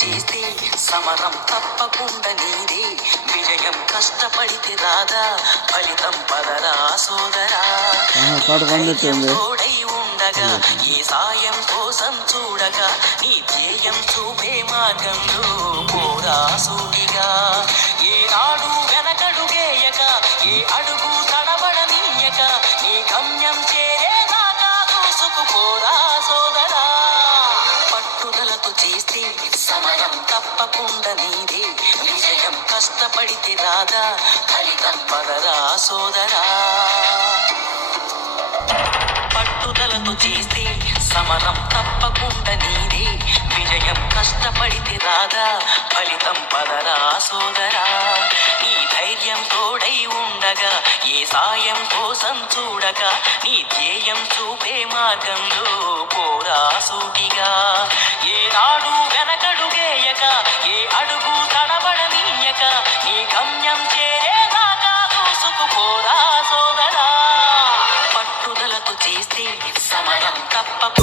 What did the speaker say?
చేస్తే సమరం తప్పకుండా నీదే విజయం కష్టపడితే రాదా ఫలితం పదరా సోదరా తోడై ఉండగా ఏ సాయం కోసం చూడగా నీ ధ్యేయం చూపే మార్గంలో పోరా సూటిగా ఏనాడు వెనకడుగేయక ఏ అడుగు తడబడనీయక నీ గమ్యం చేరేదాకా దూసుకుపోరా సోదరా పట్టుదలతో చేస్తే సమరం తప్పకుండా నీదే విజయం కష్టపడితే రాదా ఫలితం పదరా సోదరా పట్టుదలతో చేస్తే సమరం తప్పకుండా నీదే విజయం కష్టపడితే రాదా ఫలితం పదరా సోదరా నీ ధైర్యం తోడై ఉండగా ఏ సాయం కోసం చూడక నీ ధ్యేయం చూపే మార్గంలో పోరా సూటిగా ఏనాడు వెనకడుగేయక ఏ అడుగు తడబడనీయక నీ గమ్యం చేరేదాకా దూసుకుపోరా సోదరా పట్టుదలతో చేస్తే సమరం తప్పకుండా